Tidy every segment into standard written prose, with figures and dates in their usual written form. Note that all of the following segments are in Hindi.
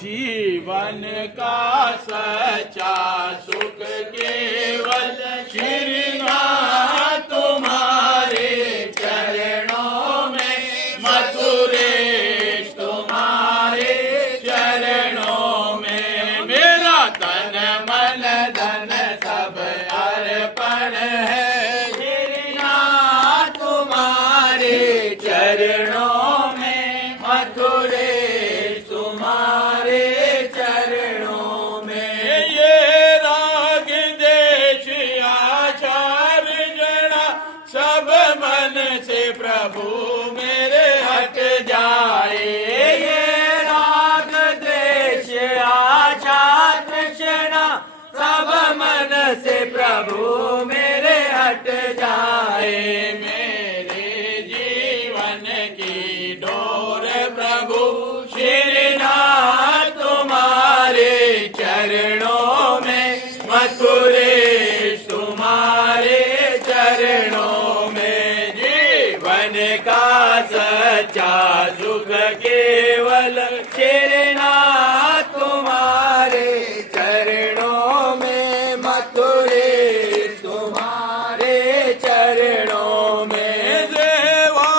जीवन का सच्चा सुख केवल श्रीनाथ तुम्हारे चरणों में, मथुरेश तुम्हारे चरणों में। मेरा तन मन धन सब अर्पण है श्रीनाथ तुम्हारे चरणों में, मथुरेश तुम्हारे चरणों में। ये राग देश आचार जड़ा सब मन से प्रभु मेरे हट जाए। ये राग देश आचार जड़ा सब मन से प्रभु मेरे हट जाए। मेरे जीवन की डोर प्रभु श्रीनाथ तुम्हारे चरणों में, मथुरेश तुम्हारे चरणों में। जीवन का सच्चा सुख केवल श्रीनाथ तुम्हारे चरणों में, मथुरेश तुम्हारे चरणों में। सेवा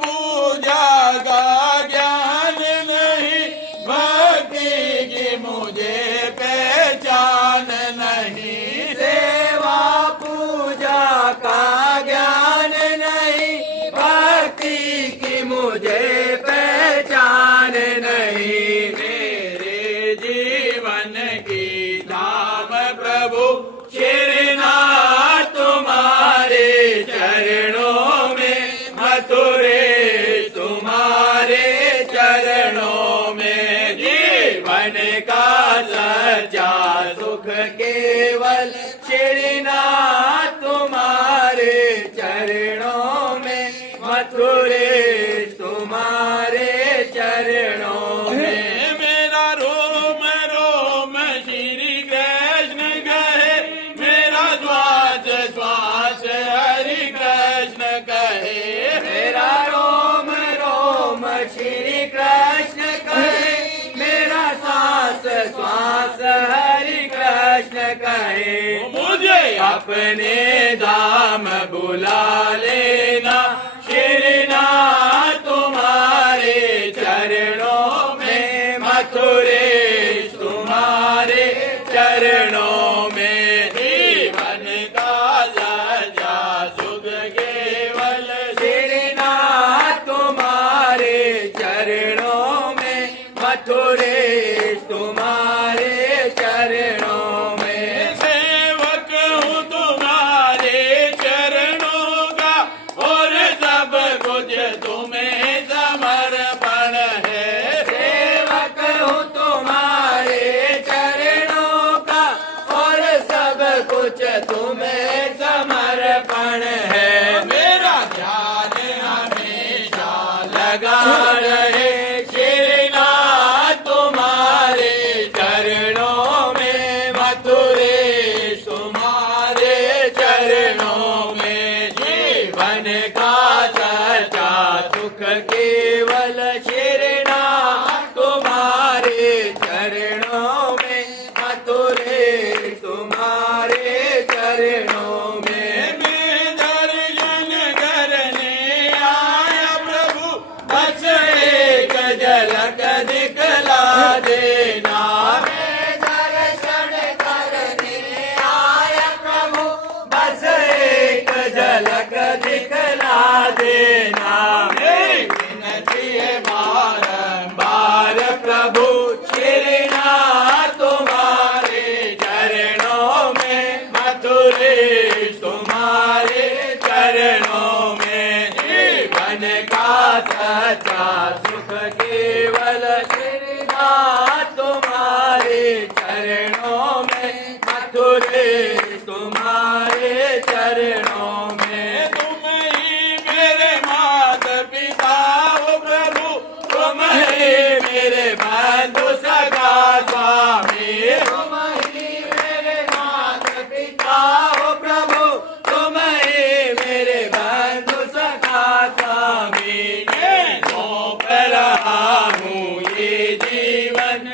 पूजा का ज्ञान नहीं, भक्ति की मुझे पहचान नहीं। सेवा पूजा का ज्ञान नहीं, भक्ति की मुझे पहचान नहीं। मेरे जीवन की धाम प्रभु श्रीनाथ तुम्हारे चरणों में, मथुरेश तुम्हारे चरणों में। जीवन का सच्चा सुख केवल श्रीनाथ तुम्हारे चरणों में, मथुरेश तुम्हारे चरणों में। मेरा रोम रोम श्री कृष्ण कहे, मेरा श्वास श्वास हरि कृष्ण कहे। मेरा रोम रोम श्री कृष्ण कहे, मेरा श्वास श्वास हरि कृष्ण कहे। मुझे अपने धाम बुला लेना श्रीनाथ तुम्हारे चरणों में, मथुरेश तुम्हारे चरणों में। जीवन का सच्चा सुख केवल श्रीनाथ तुम्हारे चरणों में, मथुरेश तुम्हारे चरणों में। सेवक हूँ तुम्हारे चरणों का, और सब कुछ तुम्हें समर्पण है। सेवक हूँ तुम्हारे चरणों का, और सब कुछ तुम्हें समर्पण है। मेरा ध्यान हमेशा लगा रहे श्रीनाथ तुम्हारे चरणों में, मथुरेश तुम्हारे चरणों में। जीवन का सच्चा सुख केवल श्रीनाथ तुम्हारे चरणों में, मथुरेश तुम्हारे चरणों में। मैं दर्शन करने आया प्रभु, बस एक झलक दिखला देना। मैं दर्शन करने आया प्रभु, बस एक झलक दिखला देना। मेरी विनती है बारंबार प्रभु श्रीनाथ तुम्हारे चरणों में, मथुरेश तुम्हारे चरणों में। जीवन का सच्चा सुख केवल श्रीनाथ तुम्हारे चरणों में, मथुरेश तुम्हारे चरणों में। तुम ही मेरे माता पिता हो प्रभु, तुम ही मेरे बंधु सगा स्वामी। तुम ही मेरे माता पिता हो प्रभु, तुम ही मेरे बंधु सगा स्वामी। मैं सौंप रहा हूँ ये जीवन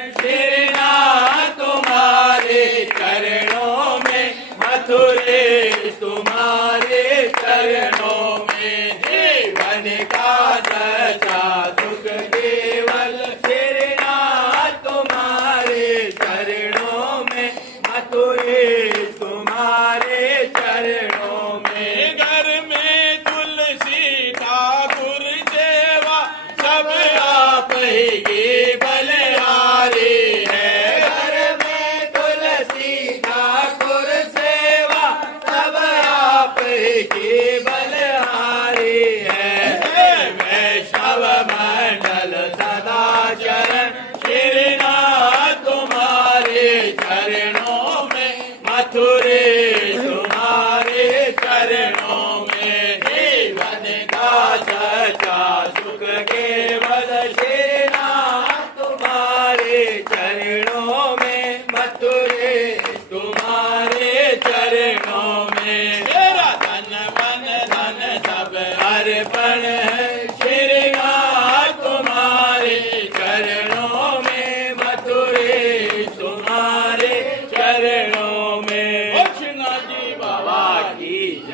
है